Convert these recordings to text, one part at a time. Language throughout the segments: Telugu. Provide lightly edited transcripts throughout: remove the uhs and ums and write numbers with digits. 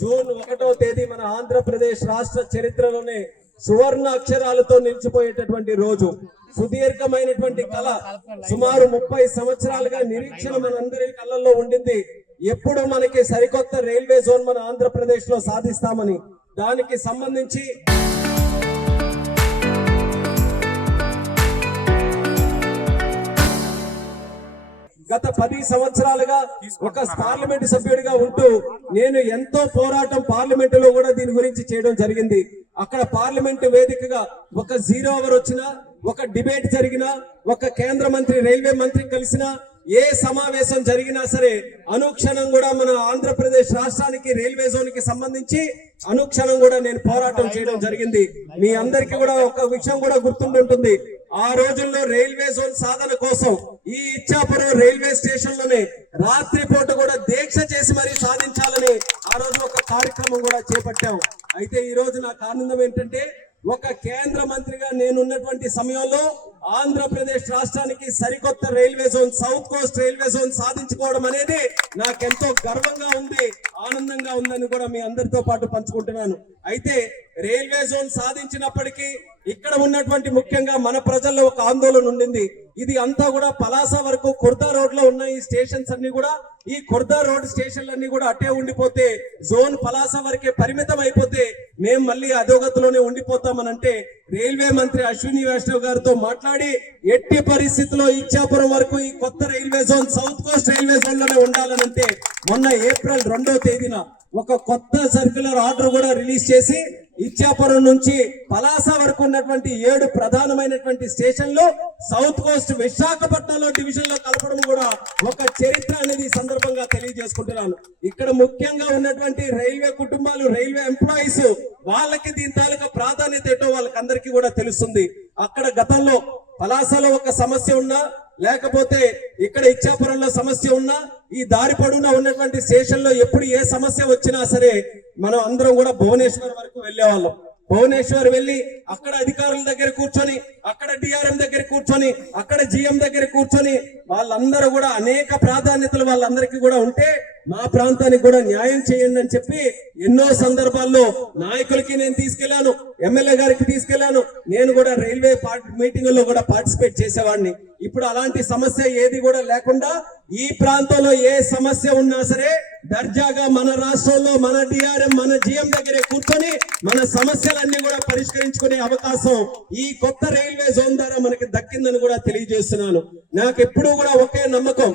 జూన్ 1వ తేదీ మన ఆంధ్రప్రదేశ్ రాష్ట్ర చరిత్రలోనే సువర్ణ అక్షరాలతో నిలిచిపోయేటటువంటి రోజు. సుదీర్ఘమైనటువంటి కళ, సుమారు 30 సంవత్సరాలుగా నిరీక్షణ మనందరి కళ్ళల్లో ఉండింది. ఎప్పుడు మనకి సరికొత్త రైల్వే జోన్ మన ఆంధ్రప్రదేశ్ లో సాధిస్తామని. దానికి సంబంధించి గత 10 సంవత్సరాలుగా ఒక పార్లమెంటు సభ్యుడిగా ఉంటూ నేను ఎంతో పోరాటం పార్లమెంట్ లో కూడా దీని గురించి చేయడం జరిగింది. అక్కడ పార్లమెంటు వేదికగా ఒక 0 అవర్ వచ్చినా, ఒక డిబేట్ జరిగినా, ఒక కేంద్ర మంత్రి రైల్వే మంత్రి కలిసినా, ఏ సమావేశం జరిగినా సరే అనుక్షణం కూడా మన ఆంధ్రప్రదేశ్ రాష్ట్రానికి రైల్వే జోన్ కి సంబంధించి అనుక్షణం కూడా నేను పోరాటం చేయడం జరిగింది. మీ అందరికీ కూడా ఒక విషయం కూడా గుర్తుంటుంది. ఆ రోజుల్లో రైల్వే జోన్ సాధన కోసం ఈ ఇచ్చాపురం రైల్వే స్టేషన్ లోనే రాత్రిపూట కూడా దీక్ష చేసి మరీ సాధించాలని ఆ రోజు ఒక కార్యక్రమం కూడా చేపట్టాం. అయితే ఈ రోజు నాకు ఆనందం ఏంటంటే, ఒక కేంద్ర మంత్రిగా నేనున్నటువంటి సమయంలో ఆంధ్రప్రదేశ్ రాష్ట్రానికి సరికొత్త railway zone, south coast railway zone సాధించుకోవడం అనేది నాకెంతో గర్వంగా ఉంది, ఆనందంగా ఉందని కూడా మీ అందరితో పాటు పంచుకుంటున్నాను. అయితే రైల్వే జోన్ సాధించినప్పటికీ ఇక్కడ ఉన్నటువంటి ముఖ్యంగా మన ప్రజల్లో ఒక ఆందోళన ఉండింది. ఇది అంతా కూడా పలాస వరకు ఖుర్దా రోడ్ లో ఉన్న ఈ స్టేషన్స్ అన్ని కూడా, ఈ ఖుర్దా రోడ్ స్టేషన్లన్నీ కూడా అట్టే ఉండిపోతే, జోన్ పలాస వరకే పరిమితం అయిపోతే మేము మళ్ళీ అధోగతిలోనే ఉండిపోతామనంటే రైల్వే మంత్రి అశ్విని వైష్ణవ్ గారితో మాట్లాడి ఎట్టి పరిస్థితుల్లో ఇచ్చాపురం వరకు ఈ కొత్త railway zone south coast railway zone లోనే ఉండాలనంటే మొన్న ఏప్రిల్ 2వ తేదీన ఒక కొత్త సర్క్యులర్ ఆర్డర్ కూడా రిలీజ్ చేసి ఇచ్చాపురం నుంచి పలాస వరకు ఉన్నటువంటి 7 ప్రధానమైనటువంటి స్టేషన్లు సౌత్ కోస్ట్ విశాఖపట్నంలో డివిజన్ లో కలపడం కూడా ఒక చరిత్ర అనేది సందర్భంగా తెలియజేసుకుంటున్నాను. ఇక్కడ ముఖ్యంగా ఉన్నటువంటి రైల్వే కుటుంబాలు, రైల్వే ఎంప్లాయీస్, వాళ్ళకి దీని తాలూకా ప్రాధాన్యత ఏంటో వాళ్ళకందరికీ కూడా తెలుస్తుంది. అక్కడ గతంలో పలాసలో ఒక సమస్య ఉన్నా, లేకపోతే ఇక్కడ ఇచ్చాపురంలో సమస్య ఉన్నా, ఈ దారి పొడవునా ఉన్నటువంటి స్టేషన్ లో ఎప్పుడు ఏ సమస్య వచ్చినా సరే మనం అందరం కూడా భువనేశ్వర్ వరకు వెళ్లేవాళ్ళం. భువనేశ్వర్ వెళ్లి అక్కడ అధికారుల దగ్గర కూర్చొని, అక్కడ డిఆర్ఎం దగ్గర కూర్చొని, అక్కడ జిఎం దగ్గర కూర్చొని వాళ్ళందరూ కూడా అనేక ప్రాధాన్యతలు వాళ్ళందరికీ కూడా ఉంటే మా ప్రాంతానికి కూడా న్యాయం చేయండి అని చెప్పి ఎన్నో సందర్భాల్లో నాయకులకి నేను తీసుకెళ్లాను, ఎమ్మెల్యే గారికి తీసుకెళ్లాను. నేను కూడా రైల్వే మీటింగుల్లో కూడా పార్టిసిపేట్ చేసేవాడిని. ఇప్పుడు అలాంటి సమస్య ఏది కూడా లేకుండా ఈ ప్రాంతంలో ఏ సమస్య ఉన్నా సరే దర్జాగా మన రాష్ట్రంలో మన డిఆర్ఎం, మన జిఎం దగ్గరే కూర్చొని మన సమస్యలన్నీ కూడా పరిష్కరించుకునే అవకాశం ఈ కొత్త రైల్వే జోన్ ద్వారా మనకి దక్కిందని కూడా తెలియజేస్తున్నాను. నాకు ఎప్పుడూ కూడా ఒకే నమ్మకం,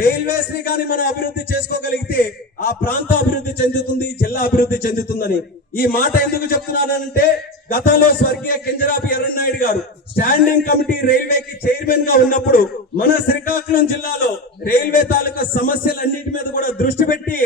రైల్వేస్ ని కానీ మనం అభివృద్ధి చేసుకోగలిగితే ఆ ప్రాంతం అభివృద్ధి చెందుతుంది, జిల్లా అభివృద్ధి చెందుతుందని. ఈ మాట ఎందుకు చెప్తున్నానంటే, గతంలో స్వర్గీయ కింజరాపు ఎర్రన్నాయుడు గారు స్టాండింగ్ కమిటీ రైల్వేకి చైర్మన్ గా ఉన్నప్పుడు మన శ్రీకాకుళం జిల్లాలో రైల్వే తాలూకా సమస్యలన్నిటి మీద కూడా దృష్టి పెట్టి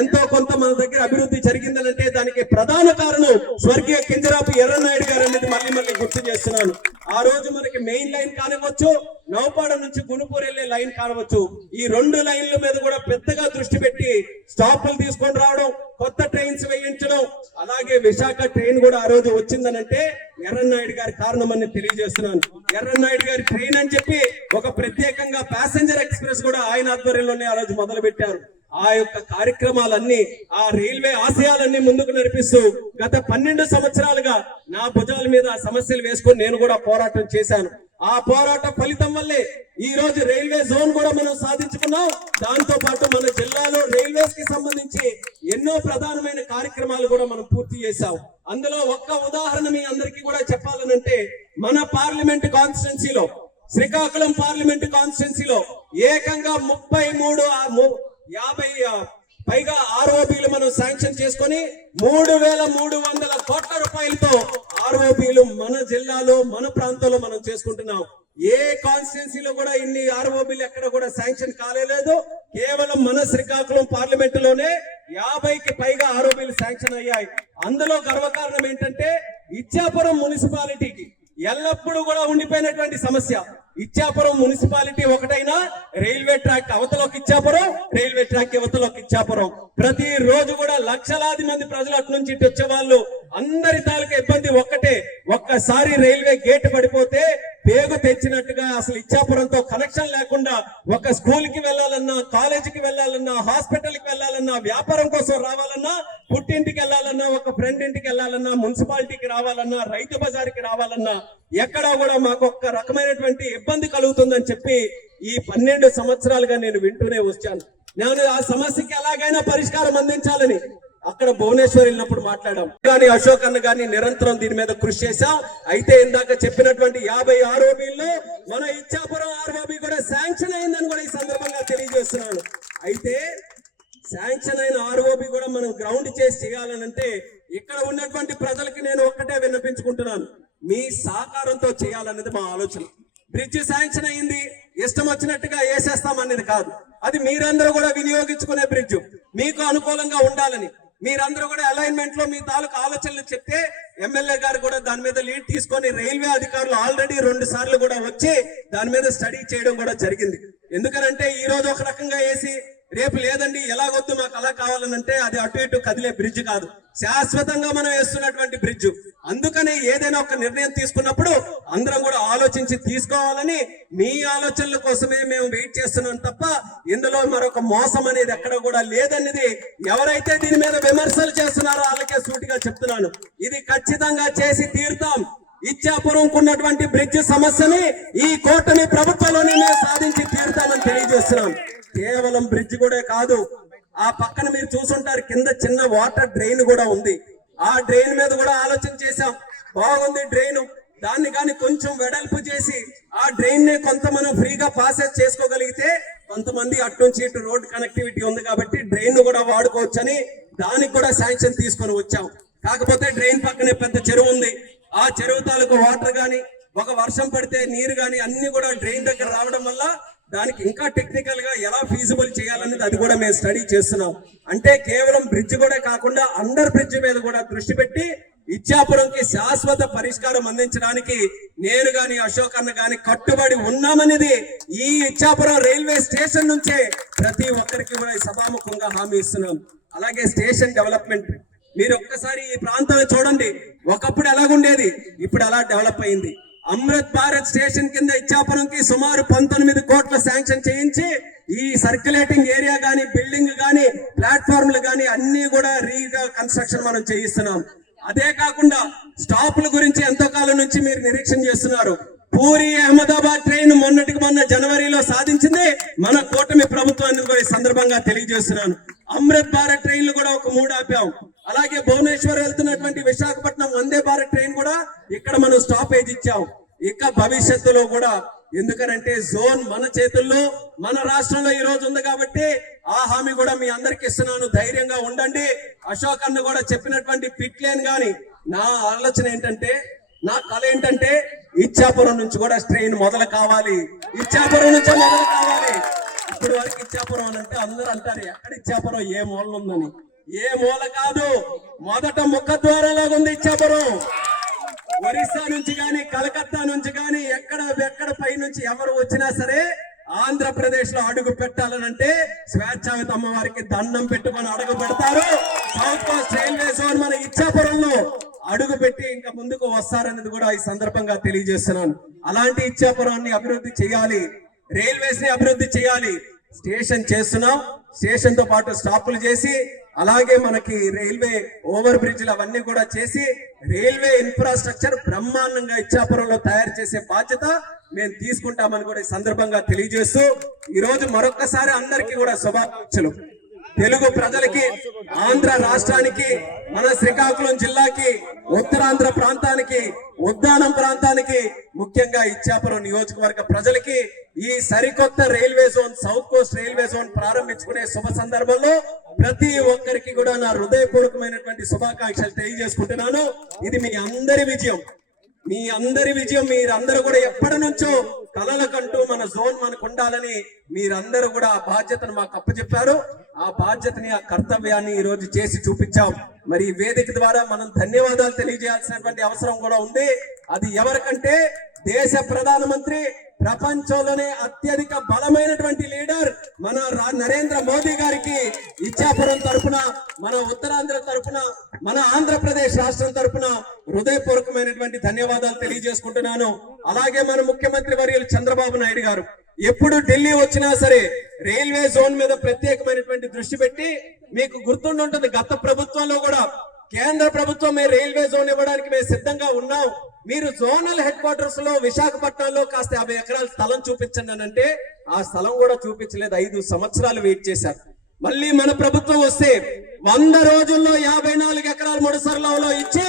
ఎంతో కొంత మన దగ్గర అభివృద్ధి జరిగిందనంటే దానికి ప్రధాన కారణం స్వర్గీయ కింజరాపు ఎర్రన్నాయుడు గారు అనేది మళ్ళీ గుర్తు చేస్తున్నాను. ఆ రోజు మనకి మెయిన్ లైన్ కానివ్వచ్చు, నౌపాడ నుంచి గుణపూర్ వెళ్లే లైన్ కానివచ్చు, ఈ 2 లైన్ల మీద కూడా పెద్దగా దృష్టి పెట్టి స్టాపులు తీసుకొని రావడం, కొత్త ట్రైన్స్ వేయించడం, అలాగే విశాఖ ట్రైన్ కూడా ఆ రోజు వచ్చిందనంటే ఎర్రన్నాయుడు గారి కారణమని తెలియజేస్తున్నాను. ఎర్రన్నాయుడు గారి ట్రైన్ అని చెప్పి ఒక ప్రత్యేకంగా ప్యాసింజర్ ఎక్స్ప్రెస్ కూడా ఆయన ఆధ్వర్యంలోనే ఆ రోజు మొదలు పెట్టారు. ఆ యొక్క కార్యక్రమాలన్నీ, ఆ రైల్వే ఆశయాలన్నీ ముందుకు నడిపిస్తూ గత 12 సంవత్సరాలుగా నా భుజాల మీద ఆ సమస్యలు వేసుకొని నేను కూడా పోరాటం చేశాను. ఆ పోరాట ఫలితం వల్లే ఈ రోజు రైల్వే జోన్ కూడా మనం సాధించుకున్నాం. దాంతో పాటు మన జిల్లాలో రైల్వేస్ కి సంబంధించి ఎన్నో ప్రధానమైన కార్యక్రమాలు కూడా మనం పూర్తి చేశాం. అందులో ఒక్క ఉదాహరణ మీ అందరికీ కూడా చెప్పాలనంటే, మన పార్లమెంట్ కాన్స్టిట్యున్సీలో, శ్రీకాకుళం పార్లమెంట్ కాన్స్టిట్యున్సీలో ఏకంగా 50 పైగా ఆర్ఓబీలు మనం శాంక్షన్ చేసుకొని 3,300 కోట్ల రూపాయలతో ఆర్ఓబీలు మన జిల్లాలో, మన ప్రాంతంలో మనం చేసుకుంటున్నాం. ఏ కాన్స్టిట్యున్సీలో కూడా ఇన్ని ఆర్ఓబీలు ఎక్కడ కూడా శాంక్షన్ కాలేదు. కేవలం మన శ్రీకాకుళం పార్లమెంట్ లోనే 50కి పైగా ఆర్ఓబీలు శాంక్షన్ అయ్యాయి. అందులో గర్వకారణం ఏంటంటే, ఇచ్చాపురం మున్సిపాలిటీకి ఎల్లప్పుడూ కూడా ఉండిపోయినటువంటి సమస్య, ఇచ్చాపురం మున్సిపాలిటీ ఒకటైనా రైల్వే ట్రాక్ అవతలోకి ఇచ్చాపురం, రైల్వే ట్రాక్ అవతలోకి ఇచ్చాపురం. ప్రతి రోజు కూడా లక్షలాది మంది ప్రజలు అటు నుంచి ఇటు వచ్చే వాళ్ళు అందరి తాలూకా ఇబ్బంది ఒక్కటే, ఒక్కసారి రైల్వే గేట్ పడిపోతే పేగు తెచ్చినట్టుగా అసలు ఇచ్చాపురంతో కనెక్షన్ లేకుండా ఒక స్కూల్ కి వెళ్ళాలన్నా, కాలేజీకి వెళ్ళాలన్నా, హాస్పిటల్ కి వెళ్ళాలన్నా, వ్యాపారం కోసం రావాలన్నా, పుట్టింటికి వెళ్ళాలన్నా, ఒక ఫ్రెండ్ ఇంటికి వెళ్ళాలన్నా, మున్సిపాలిటీకి రావాలన్నా, రైతు బజార్కి రావాలన్నా ఎక్కడా కూడా మాకు ఒక్క రకమైనటువంటి ఇబ్బంది కలుగుతుందని చెప్పి ఈ 12 సంవత్సరాలుగా నేను వింటూనే వచ్చాను. నేను ఆ సమస్యకి ఎలాగైనా పరిష్కారం అందించాలని అక్కడ భువనేశ్వర్ వెళ్ళినప్పుడు మాట్లాడాం. కానీ అశోక్ అన్న గారిని నిరంతరం దీని మీద కృషి చేశాం. అయితే ఇందాక చెప్పినటువంటి 50 ROBలో మన ఇచ్చాపురం ROB కూడా శాంక్షన్ అయిందని కూడా ఈ సందర్భంగా తెలియజేస్తున్నాను. అయితే శాంక్షన్ అయిన ROB కూడా మనం గ్రౌండ్ చేసి చేయాలనంటే ఇక్కడ ఉన్నటువంటి ప్రజలకి నేను ఒక్కటే విన్నపించుకుంటున్నాను, మీ సహకారంతో చేయాలనేది మా ఆలోచన. బ్రిడ్జ్ శాంక్షన్ అయింది, ఇష్టం వచ్చినట్టుగా వేసేస్తామనేది కాదు. అది మీరందరూ కూడా వినియోగించుకునే బ్రిడ్జ్, మీకు అనుకూలంగా ఉండాలని మీరందరూ కూడా అలైన్మెంట్ లో మీ తాలూకు ఆలోచనలు చెప్తే ఎమ్మెల్యే గారు కూడా దాని మీద లీడ్ తీసుకొని రైల్వే అధికారులు ఆల్రెడీ 2 సార్లు కూడా వచ్చి దాని మీద స్టడీ చేయడం కూడా జరిగింది. ఎందుకనంటే ఈ రోజు ఒక రకంగా వేసి రేపు లేదండి ఎలాగొద్దు మాకు అలా కావాలనంటే అది అటు ఇటు కదిలే బ్రిడ్జ్ కాదు, శాశ్వతంగా మనం వేస్తున్నటువంటి బ్రిడ్జ్. అందుకనే ఏదైనా ఒక నిర్ణయం తీసుకున్నప్పుడు అందరం కూడా ఆలోచించి తీసుకోవాలని మీ ఆలోచనల కోసమే మేము వెయిట్ చేస్తున్నాం తప్ప ఇందులో మరొక మోసం అనేది ఎక్కడ కూడా లేదనేది ఎవరైతే దీని మీద విమర్శలు చేస్తున్నారో వాళ్ళకే సూటిగా చెప్తున్నాను. ఇది ఖచ్చితంగా చేసి తీరుతాం. ఇచ్చాపురంకు ఉన్నటువంటి బ్రిడ్జ్ సమస్యని ఈ కూటమి ప్రభుత్వంలోనే సాధించి తీరుతామని తెలియజేస్తున్నాం. కేవలం బ్రిడ్జ్ కూడా కాదు, ఆ పక్కన మీరు చూసుంటారు కింద చిన్న వాటర్ డ్రైన్ కూడా ఉంది. ఆ డ్రైన్ మీద కూడా ఆలోచన చేశాం, బాగుంది డ్రైన్, దాన్ని కానీ కొంచెం వెడల్పు చేసి ఆ డ్రైన్ ని కొంత మనం ఫ్రీగా పాసెస్ చేసుకోగలిగితే కొంతమంది అటు నుంచి ఇటు రోడ్ కనెక్టివిటీ ఉంది కాబట్టి డ్రైన్ కూడా వాడుకోవచ్చని దానికి కూడా శాంక్షన్ తీసుకొని వచ్చాం. కాకపోతే డ్రైన్ పక్కనే పెద్ద చెరువు ఉంది, ఆ చెరువు తాలూకు వాటర్ గాని ఒక వర్షం పడితే నీరు గాని అన్ని కూడా డ్రైన్ దగ్గర రావడం వల్ల దానికి ఇంకా టెక్నికల్ గా ఎలా ఫీజిబుల్ చేయాలనేది అది కూడా మేము స్టడీ చేస్తున్నాం. అంటే కేవలం బ్రిడ్జ్ కూడా కాకుండా అండర్ బ్రిడ్జ్ మీద కూడా దృష్టి పెట్టి ఇచ్చాపురంకి శాశ్వత పరిష్కారం అందించడానికి నేను గాని అశోక్ అన్న గాని కట్టుబడి ఉన్నామనేది ఈ ఇచ్చాపురం రైల్వే స్టేషన్ నుంచే ప్రతి ఒక్కరికి కూడా సభాముఖంగా హామీ ఇస్తున్నాం. అలాగే స్టేషన్ డెవలప్మెంట్ మీరు ఒక్కసారి ఈ ప్రాంతాన్ని చూడండి, ఒకప్పుడు ఎలాగుండేది ఇప్పుడు అలా డెవలప్ అయింది. అమృత్ భారత్ స్టేషన్ కింద ఇచ్చాపురంకి సుమారు 19 కోట్ల శాంక్షన్ చేయించి ఈ సర్క్యులేటింగ్ ఏరియా గానీ, బిల్డింగ్ గానీ, ప్లాట్ఫామ్లు గానీ అన్ని కూడా కన్స్ట్రక్షన్ మనం చేయిస్తున్నాం. అదే కాకుండా స్టాప్ల గురించి ఎంతో కాలం నుంచి మీరు నిరీక్షణ చేస్తున్నారు. పూరి అహ్మదాబాద్ ట్రైన్ మొన్నటికి మొన్న జనవరిలో సాధించింది మన కూటమి ప్రభుత్వాన్ని కూడా ఈ సందర్భంగా తెలియజేస్తున్నాను. అమృత్ భారత్ ట్రైన్లు కూడా ఒక 3 ఆపాం. అలాగే భువనేశ్వర్ వెళ్తున్నటువంటి విశాఖపట్నం వందే భారత్ ట్రైన్ కూడా ఇక్కడ మనం స్టాపేజ్ ఇచ్చాం. ఇక భవిష్యత్తులో కూడా, ఎందుకనంటే జోన్ మన చేతుల్లో మన రాష్ట్రంలో ఈ రోజు ఉంది కాబట్టి ఆ హామీ కూడా మీ అందరికి ఇస్తున్నాను, ధైర్యంగా ఉండండి. అశోక్ అన్న కూడా చెప్పినటువంటి పిట్ లేన్ గాని నా ఆలోచన ఏంటంటే, నా కళ ఏంటంటే ఇచ్చాపురం నుంచి కూడా ట్రైన్ మొదలు కావాలి, ఇచ్చాపురం నుంచే మొదలు కావాలి. ఇప్పుడు వరకు ఇచ్చాపురం అని అంటే అందరూ అంటారు ఎక్కడ ఇచ్చాపురం ఏ మూల ఉందని. ఏ మూల కాదు, మొదట ముఖద్వారంలాగా ఉంది ఇచ్చాపురం. ఒరిస్సా నుంచి గాని, కలకత్తా నుంచి గాని ఎక్కడ పై నుంచి ఎవరు వచ్చినా సరే ఆంధ్రప్రదేశ్ లో అడుగు పెట్టాలనంటే స్వేచ్ఛాయుత అమ్మవారికి దండం పెట్టుకొని అడుగు పెడతారు. సౌత్ కోస్ట్ రైల్వే జోన్ మన ఇచ్చాపురంలో అడుగు పెట్టి ఇంకా ముందుకు వస్తారనేది కూడా ఈ సందర్భంగా తెలియజేస్తున్నాను. అలాంటి ఇచ్చాపురాన్ని అభివృద్ధి చేయాలి, రైల్వేస్ ని అభివృద్ధి చేయాలి. స్టేషన్ చేస్తున్నాం, స్టేషన్ తో పాటు స్టాపులు చేసి అలాగే మనకి రైల్వే ఓవర్ బ్రిడ్జ్లు అవన్నీ కూడా చేసి రైల్వే ఇన్ఫ్రాస్ట్రక్చర్ బ్రహ్మాండంగా ఇచ్చాపురంలో తయారు చేసే బాధ్యత మేము తీసుకుంటామని కూడా ఈ సందర్భంగా తెలియజేస్తూ ఈ రోజు మరొక్కసారి అందరికీ కూడా శుభాకాంక్షలు. తెలుగు ప్రజలకి, ఆంధ్ర రాష్ట్రానికి, మన శ్రీకాకుళం జిల్లాకి, ఉత్తరాంధ్ర ప్రాంతానికి, ఉద్దానం ప్రాంతానికి, ముఖ్యంగా ఇచ్చాపురం నియోజకవర్గ ప్రజలకి ఈ సరికొత్త railway zone, south coast railway zone ప్రారంభించుకునే శుభ సందర్భంలో ప్రతి ఒక్కరికి కూడా నా హృదయపూర్వకమైనటువంటి శుభాకాంక్షలు తెలియజేసుకుంటున్నాను. ఇది మీ అందరి విజయం, మీ అందరి విజయం. మీరందరూ కూడా ఎప్పటి నుంచో కలలకంటూ మన జోన్ మనకు ఉండాలని మీరందరూ కూడా ఆ బాధ్యతను మాకు అప్పచెప్పారు. ఆ బాధ్యతని, ఆ కర్తవ్యాన్ని ఈ రోజు చేసి చూపించాం. మరి ఈ వేదిక ద్వారా మనం ధన్యవాదాలు తెలియజేయాల్సినటువంటి అవసరం కూడా ఉంది. అది ఎవరికంటే దేశ ప్రధానమంత్రి, ప్రపంచంలోనే అత్యధిక బలమైనటువంటి లీడర్ మన నరేంద్ర మోదీ గారికి ఇచ్చాపురం తరపున, మన ఉత్తరాంధ్ర తరపున, మన ఆంధ్రప్రదేశ్ రాష్ట్రం తరపున హృదయపూర్వకమైనటువంటి ధన్యవాదాలు తెలియజేసుకుంటున్నాను. అలాగే మన ముఖ్యమంత్రి వర్యులు చంద్రబాబు నాయుడు గారు ఎప్పుడు ఢిల్లీ వచ్చినా సరే రైల్వే జోన్ మీద ప్రత్యేకమైనటువంటి దృష్టి పెట్టి, మీకు గుర్తుండుంటుంది గత ప్రభుత్వంలో కూడా కేంద్ర ప్రభుత్వం రైల్వే జోన్ ఇవ్వడానికి మేము సిద్ధంగా ఉన్నాం, మీరు జోనల్ హెడ్ క్వార్టర్స్ లో విశాఖపట్నంలో కాస్త 50 ఎకరాల స్థలం చూపించండి అని అంటే ఆ స్థలం కూడా చూపించలేదు. 5 సంవత్సరాలు వెయిట్ చేశారు. మళ్ళీ మన ప్రభుత్వం వస్తే 100 రోజుల్లో 54 ఎకరాలు ముడసర్లలో ఇచ్చి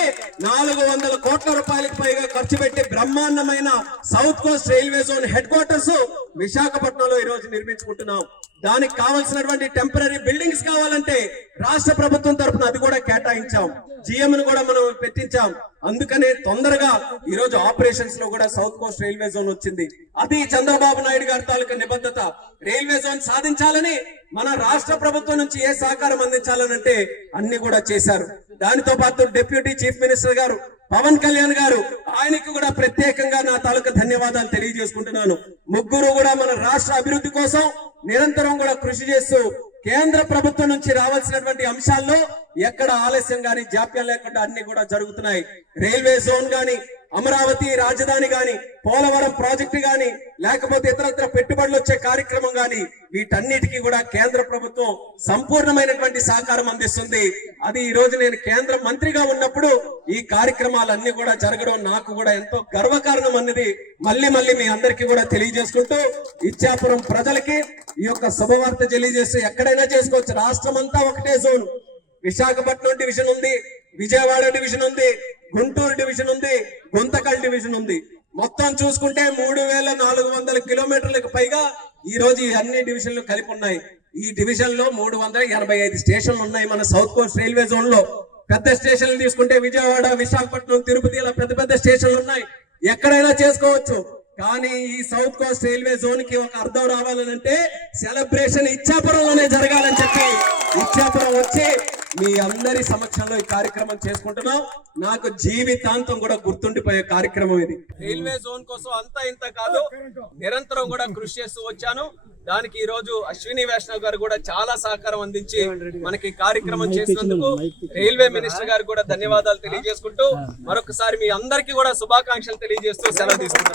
400 కోట్ల రూపాయలకు పైగా ఖర్చు పెట్టి బ్రహ్మాండమైన south coast railway zone head quarters విశాఖపట్నంలో ఈ రోజు నిర్మించుకుంటున్నాం. దానికి కావాల్సినటువంటి టెంపరీ బిల్డింగ్స్ కావాలంటే రాష్ట్ర ప్రభుత్వం తరఫున అది కూడా కేటాయించాం, జిఎం ను కూడా మనం పెట్టించాం. అందుకనే తొందరగా ఈ రోజు ఆపరేషన్స్ లో కూడా సౌత్ కోస్ట్ రైల్వే జోన్ వచ్చింది. అది చంద్రబాబు నాయుడు గారి తాలూకా నిబద్ధత. రైల్వే జోన్ సాధించాలని మన రాష్ట్ర ప్రభుత్వం నుంచి ఏ సహకారం అందించాలనంటే అన్ని కూడా చేశారు. దానితో పాటు డిప్యూటీ చీఫ్ మినిస్టర్ గారు పవన్ కళ్యాణ్ గారు, ఆయనకి కూడా ప్రత్యేకంగా నా తాలూకా ధన్యవాదాలు తెలియజేసుకుంటున్నాను. ముగ్గురు కూడా మన రాష్ట్ర అభివృద్ధి కోసం నిరంతరం కూడా కృషి చేస్తూ కేంద్ర ప్రభుత్వం నుంచి రావాల్సినటువంటి అంశాల్లో ఎక్కడ ఆలస్యం గాని జాప్యం లేకుండా అన్ని కూడా జరుగుతున్నాయి. రైల్వే జోన్ గాని, అమరావతి రాజధాని గాని, పోలవరం ప్రాజెక్టు గాని, లేకపోతే ఇతరత్ర పెట్టుబడులు వచ్చే కార్యక్రమం గాని, వీటన్నిటికీ కూడా కేంద్ర ప్రభుత్వం సంపూర్ణమైనటువంటి సహకారం అందిస్తుంది. అది ఈ రోజు నేను కేంద్ర మంత్రిగా ఉన్నప్పుడు ఈ కార్యక్రమాలన్నీ కూడా జరగడం నాకు కూడా ఎంతో గర్వకారణం అన్నది మళ్ళీ మీ అందరికీ కూడా తెలియజేసుకుంటూ, ఇచ్చాపురం ప్రజలకి ఈ యొక్క శుభవార్త తెలియజేస్తూ ఎక్కడైనా చేసుకోవచ్చు. రాష్ట్రం అంతా ఒకటే జోన్. విశాఖపట్నం డివిజన్ ఉంది, విజయవాడ డివిజన్ ఉంది, గుంటూరు డివిజన్ ఉంది, గుంతకల్ డివిజన్ ఉంది. మొత్తం చూసుకుంటే 3400 కిలోమీటర్లకు పైగా ఈ రోజు ఈ అన్ని డివిజన్లు కలిపి ఉన్నాయి. ఈ డివిజన్ లో 385 స్టేషన్లు ఉన్నాయి. మన సౌత్ కోస్ట్ రైల్వే జోన్ లో పెద్ద స్టేషన్లు తీసుకుంటే విజయవాడ, విశాఖపట్నం, తిరుపతి ఇలా పెద్ద స్టేషన్లు ఉన్నాయి. ఎక్కడైనా చేసుకోవచ్చు. కానీ ఈ సౌత్ కోస్ట్ రైల్వే జోన్ కి ఒక అర్థం రావాలంటే సెలబ్రేషన్ ఇచ్చాపురంలోనే జరగాలని చెప్పి ఇచ్చాపురం వచ్చి మీ అందరి సమక్షంలో ఈ కార్యక్రమం చేసుకుంటున్నాం. నాకు జీవితాంతం కూడా గుర్తుండిపోయే కార్యక్రమం ఇది. రైల్వే జోన్ కోసం అంతా ఇంత కాదు, నిరంతరం కూడా కృషి చేస్తూ వచ్చాను. దానికి ఈ రోజు అశ్విని వైష్ణవ్ గారు కూడా చాలా సహకారం అందించి మనకి కార్యక్రమం చేసినందుకు రైల్వే మినిస్టర్ గారు కూడా ధన్యవాదాలు తెలియజేసుకుంటూ మరొకసారి మీ అందరికీ కూడా శుభాకాంక్షలు తెలియజేస్తూ సెలవు తీసుకుంటాను.